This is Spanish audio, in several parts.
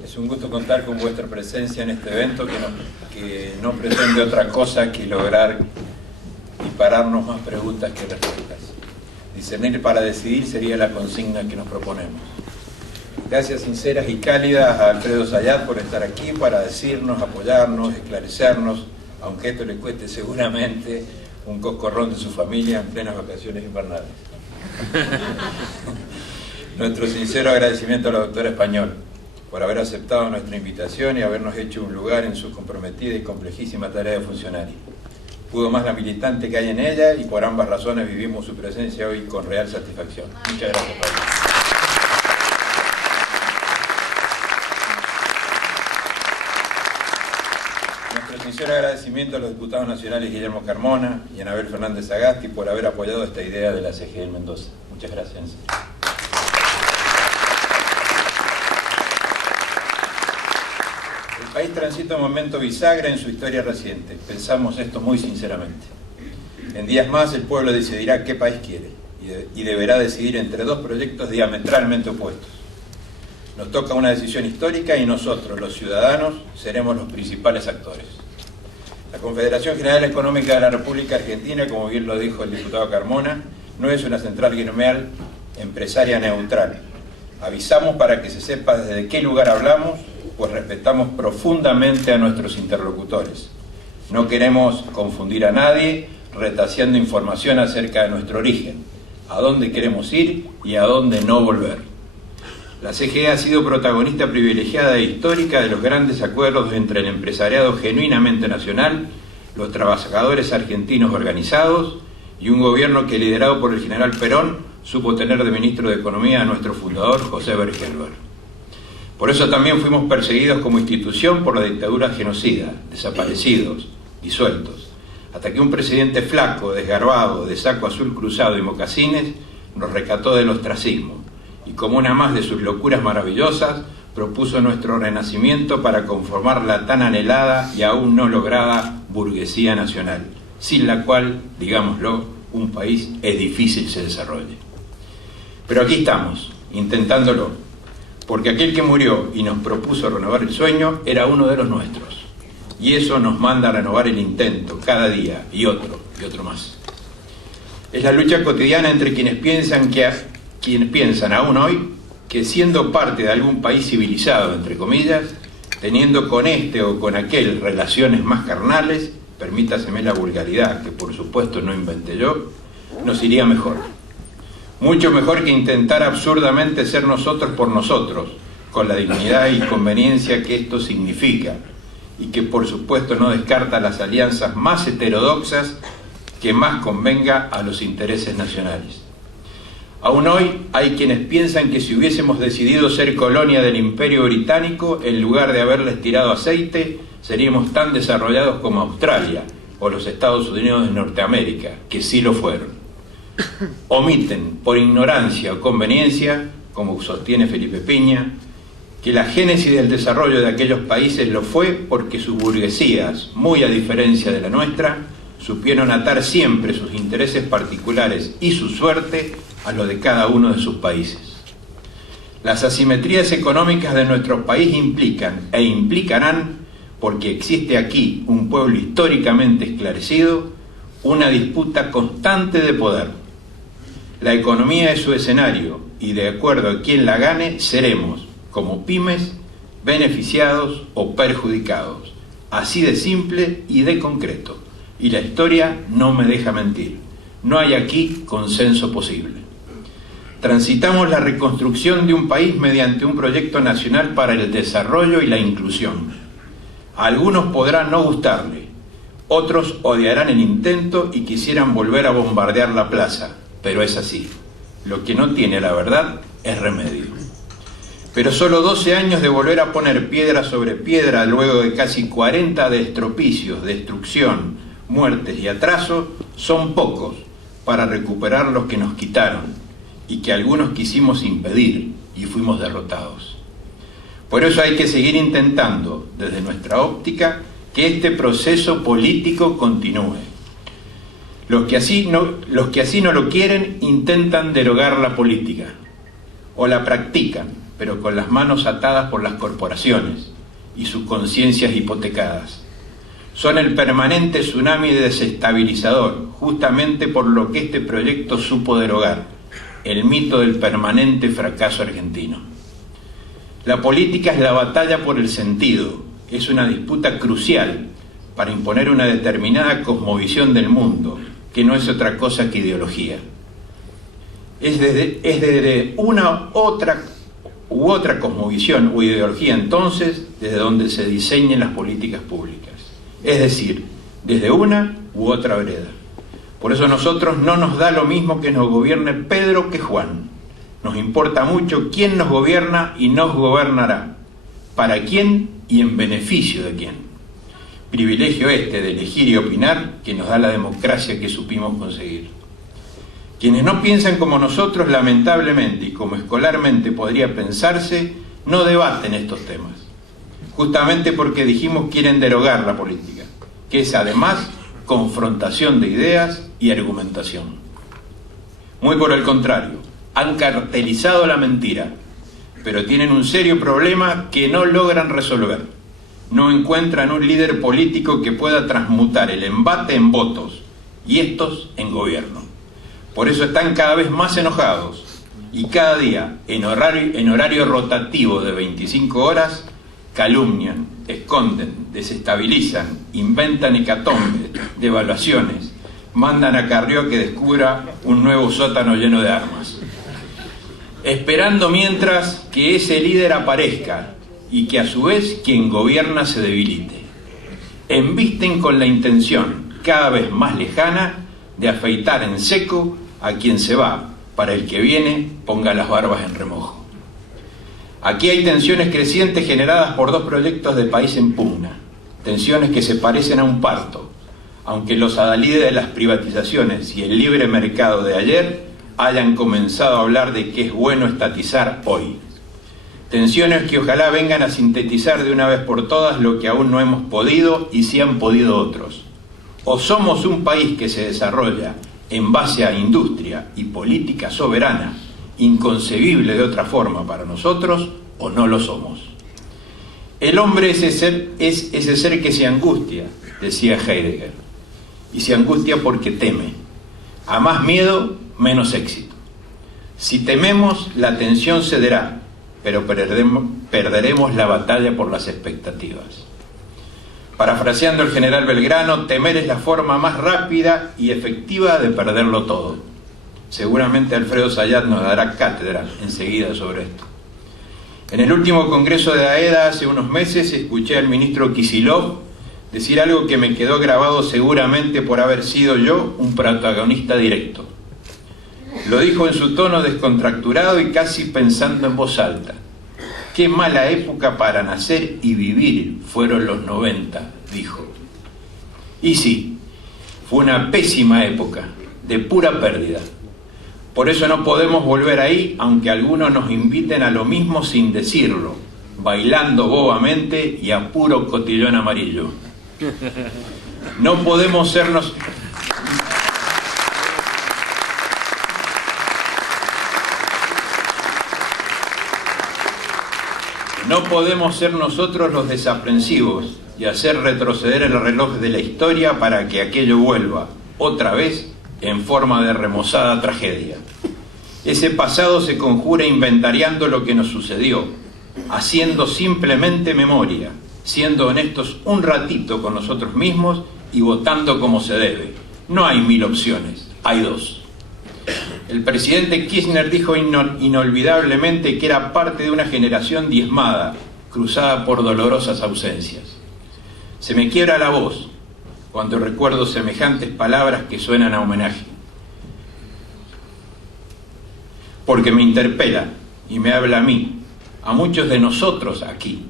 Es un gusto contar con vuestra presencia en este evento que no pretende otra cosa que lograr dispararnos más preguntas que respuestas. Discernir para decidir sería la consigna que nos proponemos. Gracias sinceras y cálidas a Alfredo Zayat por estar aquí para decirnos, apoyarnos, esclarecernos, aunque esto le cueste seguramente un coscorrón de su familia en plenas vacaciones invernales. Nuestro sincero agradecimiento a la doctora Español por haber aceptado nuestra invitación y habernos hecho un lugar en su comprometida y complejísima tarea de funcionaria. Pudo más la militante que hay en ella y por ambas razones vivimos su presencia hoy con real satisfacción. Muchas gracias, Pablo. Nuestro sincero agradecimiento a los diputados nacionales Guillermo Carmona y Anabel Fernández Sagasti por haber apoyado esta idea de la CGE en Mendoza. Muchas gracias. El país transita un momento bisagra en su historia reciente. Pensamos esto muy sinceramente. En días más el pueblo decidirá qué país quiere y deberá decidir entre dos proyectos diametralmente opuestos. Nos toca una decisión histórica y nosotros, los ciudadanos, seremos los principales actores. La Confederación General Económica de la República Argentina, como bien lo dijo el diputado Carmona, no es una central gremial empresaria neutral. Avisamos para que se sepa desde qué lugar hablamos, pues respetamos profundamente a nuestros interlocutores. No queremos confundir a nadie retaseando información acerca de nuestro origen, a dónde queremos ir y a dónde no volver. La CGE ha sido protagonista privilegiada e histórica de los grandes acuerdos entre el empresariado genuinamente nacional, los trabajadores argentinos organizados y un gobierno que, liderado por el general Perón, supo tener de ministro de Economía a nuestro fundador, José Bergelber. Por eso también fuimos perseguidos como institución por la dictadura genocida, desaparecidos, disueltos, hasta que un presidente flaco, desgarbado, de saco azul cruzado y mocasines, nos rescató del ostracismo y, como una más de sus locuras maravillosas, propuso nuestro renacimiento para conformar la tan anhelada y aún no lograda burguesía nacional, sin la cual, digámoslo, un país es difícil se desarrolle. Pero aquí estamos, intentándolo, porque aquel que murió y nos propuso renovar el sueño era uno de los nuestros, y eso nos manda a renovar el intento cada día, y otro más. Es la lucha cotidiana entre quienes piensan aún hoy que, siendo parte de algún país civilizado, entre comillas, teniendo con este o con aquel relaciones más carnales, permítaseme la vulgaridad, que por supuesto no inventé yo, nos iría mejor. Mucho mejor que intentar absurdamente ser nosotros por nosotros, con la dignidad y conveniencia que esto significa, y que por supuesto no descarta las alianzas más heterodoxas que más convenga a los intereses nacionales. Aún hoy hay quienes piensan que si hubiésemos decidido ser colonia del Imperio Británico, en lugar de haberles tirado aceite, seríamos tan desarrollados como Australia o los Estados Unidos de Norteamérica, que sí lo fueron. Omiten, por ignorancia o conveniencia, como sostiene Felipe Piña, que la génesis del desarrollo de aquellos países lo fue porque sus burguesías, muy a diferencia de la nuestra, supieron atar siempre sus intereses particulares y su suerte a lo de cada uno de sus países. Las asimetrías económicas de nuestro país implican e implicarán, porque existe aquí un pueblo históricamente esclarecido, una disputa constante de poder. La economía es su escenario y, de acuerdo a quien la gane, seremos, como pymes, beneficiados o perjudicados. Así de simple y de concreto. Y la historia no me deja mentir. No hay aquí consenso posible. Transitamos la reconstrucción de un país mediante un proyecto nacional para el desarrollo y la inclusión. A algunos podrá no gustarle, otros odiarán el intento y quisieran volver a bombardear la plaza. Pero es así. Lo que no tiene, la verdad, es remedio. Pero solo 12 años de volver a poner piedra sobre piedra luego de casi 40 de estropicios, destrucción, muertes y atraso son pocos para recuperar los que nos quitaron y que algunos quisimos impedir y fuimos derrotados. Por eso hay que seguir intentando, desde nuestra óptica, que este proceso político continúe. Los que así no lo quieren intentan derogar la política, o la practican, pero con las manos atadas por las corporaciones y sus conciencias hipotecadas. Son el permanente tsunami desestabilizador, justamente por lo que este proyecto supo derogar, el mito del permanente fracaso argentino. La política es la batalla por el sentido, es una disputa crucial para imponer una determinada cosmovisión del mundo, que no es otra cosa que ideología. Es desde una u otra cosmovisión o ideología entonces desde donde se diseñen las políticas públicas, es decir, desde una u otra vereda. Por eso a nosotros no nos da lo mismo que nos gobierne Pedro que Juan. Nos importa mucho quién nos gobierna y nos gobernará, para quién y en beneficio de quién. Privilegio este de elegir y opinar que nos da la democracia que supimos conseguir. Quienes no piensan como nosotros, lamentablemente, y como escolarmente podría pensarse, no debaten estos temas. Justamente porque dijimos quieren derogar la política, que es además confrontación de ideas y argumentación. Muy por el contrario, han cartelizado la mentira, pero tienen un serio problema que no logran resolver. No encuentran un líder político que pueda transmutar el embate en votos y estos en gobierno. Por eso están cada vez más enojados y cada día, en horario rotativo de 25 horas, calumnian, esconden, desestabilizan, inventan hecatombes, devaluaciones, mandan a Carrió que descubra un nuevo sótano lleno de armas. Esperando mientras que ese líder aparezca y que a su vez quien gobierna se debilite. Embisten con la intención, cada vez más lejana, de afeitar en seco a quien se va, para el que viene ponga las barbas en remojo. Aquí hay tensiones crecientes generadas por dos proyectos de país en pugna, tensiones que se parecen a un parto, aunque los adalides de las privatizaciones y el libre mercado de ayer hayan comenzado a hablar de que es bueno estatizar hoy. Tensiones que ojalá vengan a sintetizar de una vez por todas lo que aún no hemos podido y sí han podido otros. O somos un país que se desarrolla en base a industria y política soberana, inconcebible de otra forma para nosotros, o no lo somos. El hombre es ese ser que se angustia, decía Heidegger, y se angustia porque teme. A más miedo, menos éxito. Si tememos, la tensión cederá, pero perderemos la batalla por las expectativas. Parafraseando el general Belgrano, temer es la forma más rápida y efectiva de perderlo todo. Seguramente Alfredo Zayat nos dará cátedra enseguida sobre esto. En el último congreso de AEDA hace unos meses escuché al ministro Kicillof decir algo que me quedó grabado seguramente por haber sido yo un protagonista directo. Lo dijo en su tono descontracturado y casi pensando en voz alta. Qué mala época para nacer y vivir fueron los 90, dijo. Y sí, fue una pésima época, de pura pérdida. Por eso no podemos volver ahí, aunque algunos nos inviten a lo mismo sin decirlo, bailando bobamente y a puro cotillón amarillo. No podemos sernos... No podemos ser nosotros los desaprensivos y hacer retroceder el reloj de la historia para que aquello vuelva, otra vez, en forma de remozada tragedia. Ese pasado se conjura inventariando lo que nos sucedió, haciendo simplemente memoria, siendo honestos un ratito con nosotros mismos y votando como se debe. No hay 1000 opciones, hay 2. El presidente Kirchner dijo inolvidablemente que era parte de una generación diezmada, cruzada por dolorosas ausencias. Se me quiebra la voz cuando recuerdo semejantes palabras que suenan a homenaje, porque me interpela y me habla a mí, a muchos de nosotros aquí,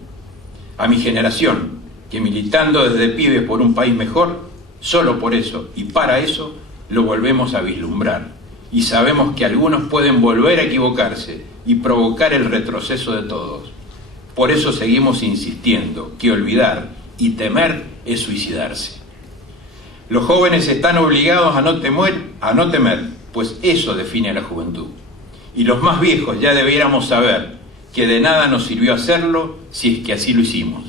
a mi generación, que militando desde pibe por un país mejor, solo por eso y para eso lo volvemos a vislumbrar. Y sabemos que algunos pueden volver a equivocarse y provocar el retroceso de todos. Por eso seguimos insistiendo que olvidar y temer es suicidarse. Los jóvenes están obligados a no temer, pues eso define a la juventud. Y los más viejos ya debiéramos saber que de nada nos sirvió hacerlo si es que así lo hicimos.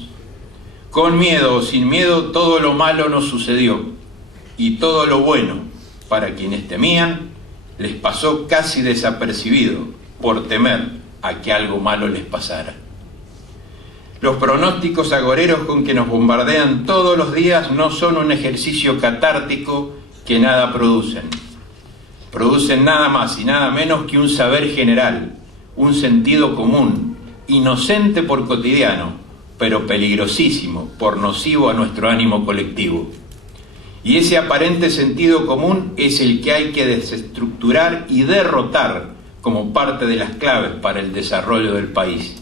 Con miedo o sin miedo, todo lo malo nos sucedió, y todo lo bueno, para quienes temían, les pasó casi desapercibido por temer a que algo malo les pasara. Los pronósticos agoreros con que nos bombardean todos los días no son un ejercicio catártico que nada producen. Producen nada más y nada menos que un saber general, un sentido común, inocente por cotidiano, pero peligrosísimo por nocivo a nuestro ánimo colectivo. Y ese aparente sentido común es el que hay que desestructurar y derrotar como parte de las claves para el desarrollo del país.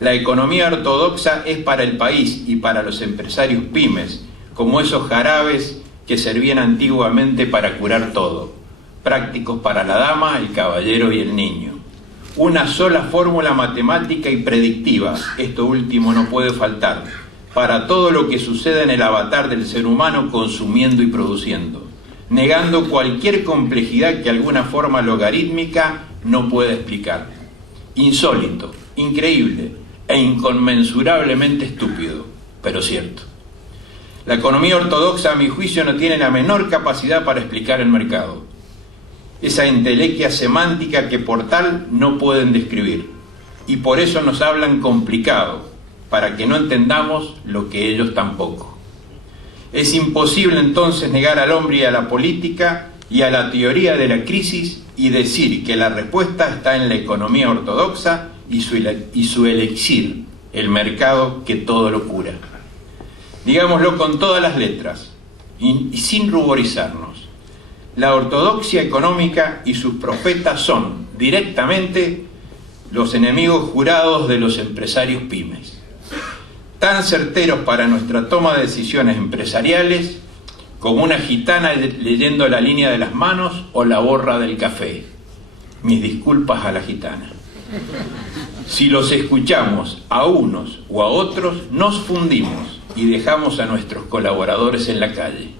La economía ortodoxa es para el país y para los empresarios pymes, como esos jarabes que servían antiguamente para curar todo, prácticos para la dama, el caballero y el niño. Una sola fórmula matemática y predictiva, esto último no puede faltar, para todo lo que sucede en el avatar del ser humano consumiendo y produciendo, negando cualquier complejidad que alguna forma logarítmica no pueda explicar. Insólito, increíble e inconmensurablemente estúpido, pero cierto. La economía ortodoxa, a mi juicio, no tiene la menor capacidad para explicar el mercado. Esa entelequia semántica que por tal no pueden describir, y por eso nos hablan complicado, para que no entendamos lo que ellos tampoco. Es imposible entonces negar al hombre y a la política y a la teoría de la crisis y decir que la respuesta está en la economía ortodoxa y su elixir, el mercado que todo lo cura. Digámoslo con todas las letras y sin ruborizarnos. La ortodoxia económica y sus profetas son directamente los enemigos jurados de los empresarios pymes, tan certeros para nuestra toma de decisiones empresariales como una gitana leyendo la línea de las manos o la borra del café. Mis disculpas a la gitana. Si los escuchamos a unos o a otros, nos fundimos y dejamos a nuestros colaboradores en la calle.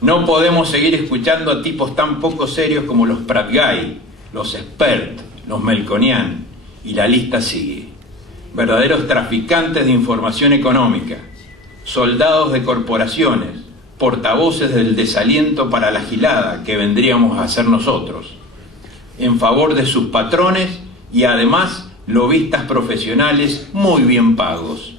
No podemos seguir escuchando a tipos tan poco serios como los Prat-Gay, los Expert, los Melconian, y la lista sigue. Verdaderos traficantes de información económica, soldados de corporaciones, portavoces del desaliento para la gilada que vendríamos a hacer nosotros, en favor de sus patrones y además lobistas profesionales muy bien pagos.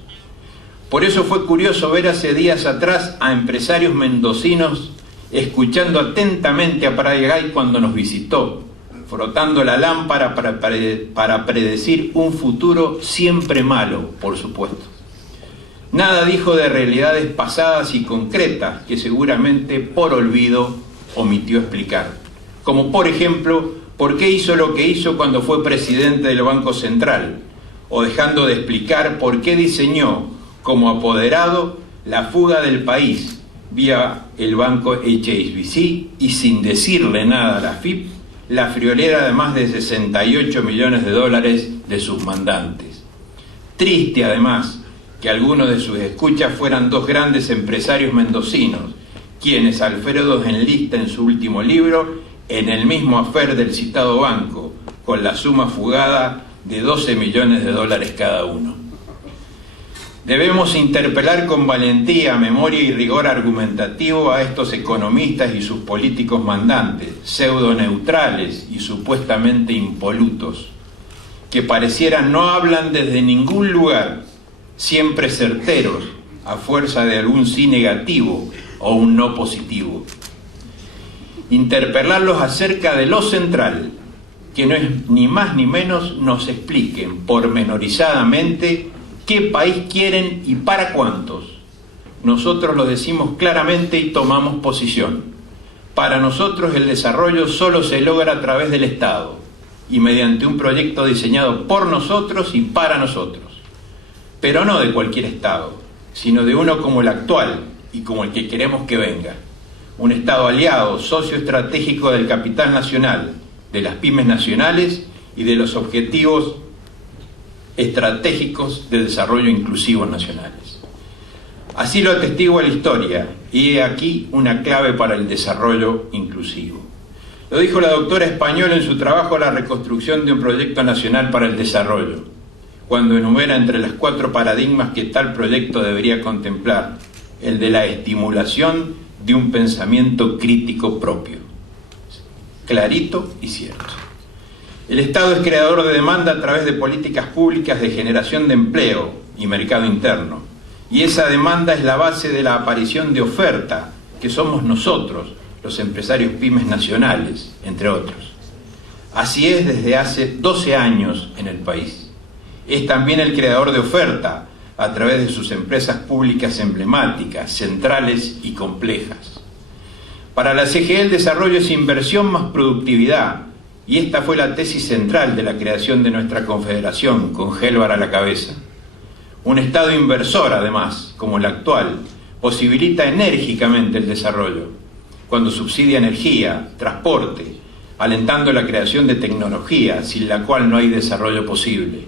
Por eso fue curioso ver hace días atrás a empresarios mendocinos escuchando atentamente a Prat-Gay cuando nos visitó, frotando la lámpara para predecir un futuro siempre malo, por supuesto. Nada dijo de realidades pasadas y concretas que seguramente por olvido omitió explicar, como por ejemplo, por qué hizo lo que hizo cuando fue presidente del Banco Central, o dejando de explicar por qué diseñó como apoderado la fuga del país vía el banco HSBC y sin decirle nada a la AFIP, la friolera de más de 68 millones de dólares de sus mandantes. Triste además que algunos de sus escuchas fueran dos grandes empresarios mendocinos, quienes Alfredo enlista en su último libro en el mismo afer del citado banco, con la suma fugada de 12 millones de dólares cada uno. Debemos interpelar con valentía, memoria y rigor argumentativo a estos economistas y sus políticos mandantes, pseudo-neutrales y supuestamente impolutos, que parecieran no hablan desde ningún lugar, siempre certeros, a fuerza de algún sí negativo o un no positivo. Interpelarlos acerca de lo central, que no es ni más ni menos nos expliquen pormenorizadamente qué país quieren y para cuántos. Nosotros lo decimos claramente y tomamos posición. Para nosotros el desarrollo solo se logra a través del Estado y mediante un proyecto diseñado por nosotros y para nosotros. Pero no de cualquier Estado, sino de uno como el actual y como el que queremos que venga. Un Estado aliado, socio estratégico del capital nacional, de las pymes nacionales y de los objetivos estratégicos de desarrollo inclusivo nacionales. Así lo atestigua la historia, y he aquí una clave para el desarrollo inclusivo. Lo dijo la doctora Español en su trabajo La reconstrucción de un proyecto nacional para el desarrollo, cuando enumera entre las 4 paradigmas que tal proyecto debería contemplar, el de la estimulación de un pensamiento crítico propio. Clarito y cierto. El Estado es creador de demanda a través de políticas públicas de generación de empleo y mercado interno, y esa demanda es la base de la aparición de oferta, que somos nosotros, los empresarios pymes nacionales, entre otros. Así es desde hace 12 años en el país. Es también el creador de oferta a través de sus empresas públicas emblemáticas, centrales y complejas. Para la CGE el desarrollo es inversión más productividad, y esta fue la tesis central de la creación de nuestra confederación, con Gelbar a la cabeza. Un Estado inversor, además, como el actual, posibilita enérgicamente el desarrollo, cuando subsidia energía, transporte, alentando la creación de tecnología, sin la cual no hay desarrollo posible,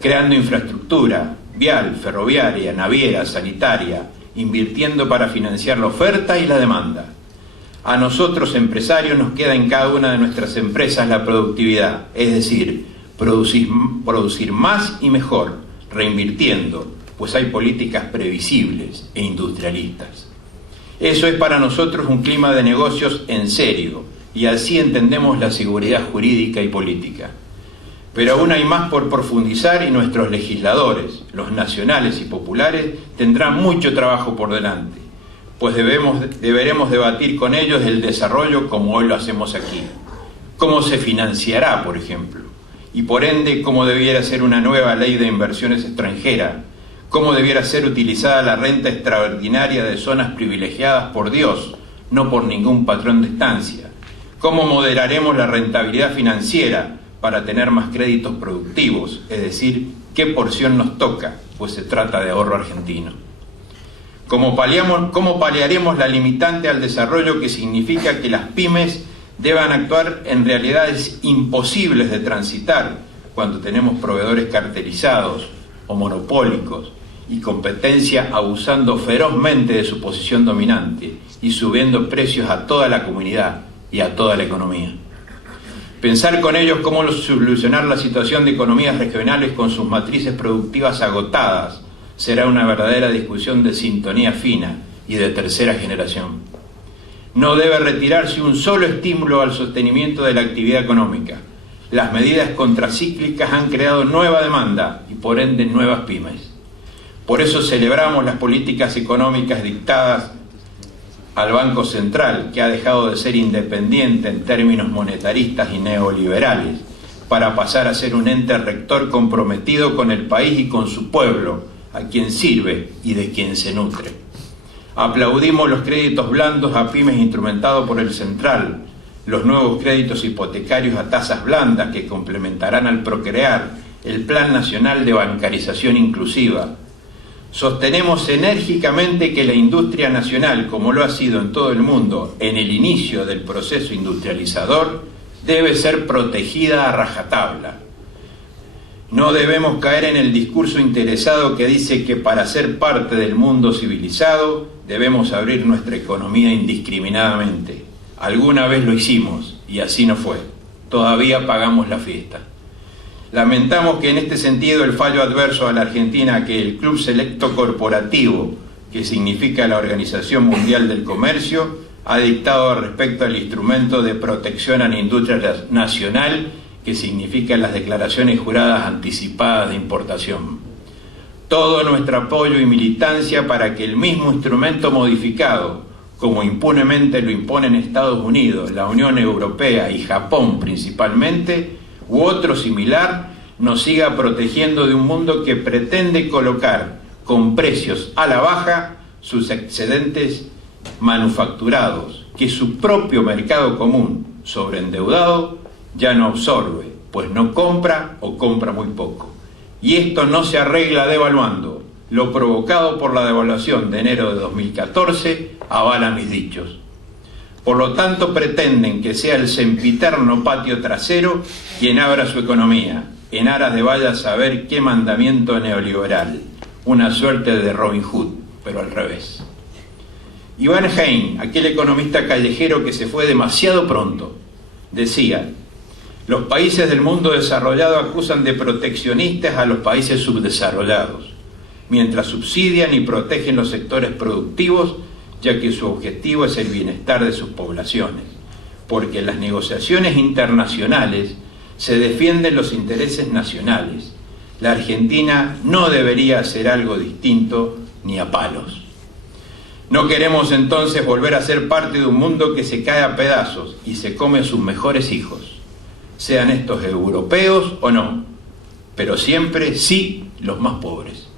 creando infraestructura, vial, ferroviaria, naviera, sanitaria, invirtiendo para financiar la oferta y la demanda. A nosotros, empresarios, nos queda en cada una de nuestras empresas la productividad, es decir, producir más y mejor, reinvirtiendo, pues hay políticas previsibles e industrialistas. Eso es para nosotros un clima de negocios en serio, y así entendemos la seguridad jurídica y política. Pero aún hay más por profundizar y nuestros legisladores, los nacionales y populares, tendrán mucho trabajo por delante, pues deberemos debatir con ellos el desarrollo como hoy lo hacemos aquí. Cómo se financiará, por ejemplo, y por ende cómo debiera ser una nueva ley de inversiones extranjeras, cómo debiera ser utilizada la renta extraordinaria de zonas privilegiadas por Dios, no por ningún patrón de estancia, cómo moderaremos la rentabilidad financiera para tener más créditos productivos, es decir, qué porción nos toca, pues se trata de ahorro argentino. ¿Cómo paliaremos la limitante al desarrollo que significa que las pymes deban actuar en realidades imposibles de transitar cuando tenemos proveedores cartelizados o monopólicos y competencia abusando ferozmente de su posición dominante y subiendo precios a toda la comunidad y a toda la economía? Pensar con ellos cómo solucionar la situación de economías regionales con sus matrices productivas agotadas será una verdadera discusión de sintonía fina y de tercera generación. No debe retirarse un solo estímulo al sostenimiento de la actividad económica. Las medidas contracíclicas han creado nueva demanda y por ende nuevas pymes. Por eso celebramos las políticas económicas dictadas al Banco Central, que ha dejado de ser independiente en términos monetaristas y neoliberales, para pasar a ser un ente rector comprometido con el país y con su pueblo, a quien sirve y de quien se nutre. Aplaudimos los créditos blandos a pymes instrumentados por el Central, los nuevos créditos hipotecarios a tasas blandas que complementarán al Procrear, el Plan Nacional de Bancarización Inclusiva. Sostenemos enérgicamente que la industria nacional, como lo ha sido en todo el mundo en el inicio del proceso industrializador, debe ser protegida a rajatabla. No debemos caer en el discurso interesado que dice que para ser parte del mundo civilizado debemos abrir nuestra economía indiscriminadamente. Alguna vez lo hicimos y así no fue. Todavía pagamos la fiesta. Lamentamos que en este sentido el fallo adverso a la Argentina que el Club Selecto Corporativo, que significa la Organización Mundial del Comercio, ha dictado respecto al instrumento de protección a la industria nacional, que significa las declaraciones juradas anticipadas de importación. Todo nuestro apoyo y militancia para que el mismo instrumento modificado, como impunemente lo imponen Estados Unidos, la Unión Europea y Japón principalmente, u otro similar, nos siga protegiendo de un mundo que pretende colocar con precios a la baja sus excedentes manufacturados, que su propio mercado común, sobreendeudado, ya no absorbe, pues no compra o compra muy poco. Y esto no se arregla devaluando. Lo provocado por la devaluación de enero de 2014 avala mis dichos. Por lo tanto, pretenden que sea el sempiterno patio trasero quien abra su economía, en aras de vaya a saber qué mandamiento neoliberal, una suerte de Robin Hood, pero al revés. Iván Hein, aquel economista callejero que se fue demasiado pronto, decía: los países del mundo desarrollado acusan de proteccionistas a los países subdesarrollados, mientras subsidian y protegen los sectores productivos, ya que su objetivo es el bienestar de sus poblaciones, porque en las negociaciones internacionales se defienden los intereses nacionales. La Argentina no debería hacer algo distinto ni a palos. No queremos entonces volver a ser parte de un mundo que se cae a pedazos y se come a sus mejores hijos, sean estos europeos o no, pero siempre sí los más pobres.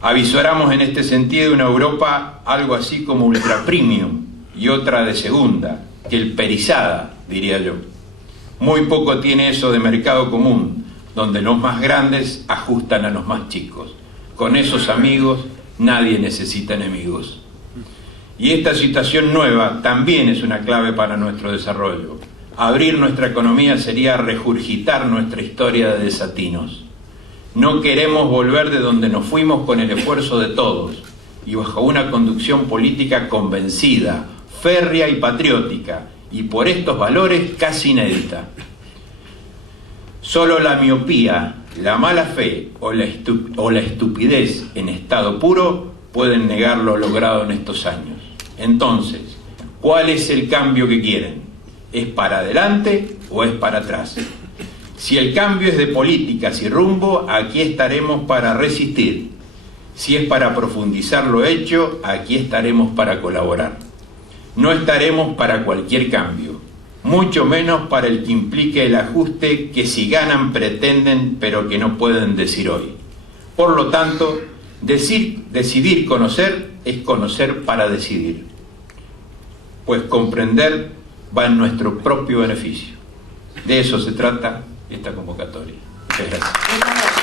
Avisoramos en este sentido una Europa algo así como ultra premium y otra de segunda, que el perizada, diría yo. Muy poco tiene eso de mercado común, donde los más grandes ajustan a los más chicos. Con esos amigos nadie necesita enemigos. Y esta situación nueva también es una clave para nuestro desarrollo. Abrir nuestra economía sería regurgitar nuestra historia de desatinos. No queremos volver de donde nos fuimos con el esfuerzo de todos y bajo una conducción política convencida, férrea y patriótica, y por estos valores casi inédita. Solo la miopía, la mala fe o la estupidez en estado puro pueden negar lo logrado en estos años. Entonces, ¿cuál es el cambio que quieren? ¿Es para adelante o es para atrás? Si el cambio es de políticas y rumbo, aquí estaremos para resistir. Si es para profundizar lo hecho, aquí estaremos para colaborar. No estaremos para cualquier cambio, mucho menos para el que implique el ajuste que si ganan pretenden, pero que no pueden decir hoy. Por lo tanto, decidir conocer es conocer para decidir, pues comprender va en nuestro propio beneficio. De eso se trata esta convocatoria. Muchas gracias.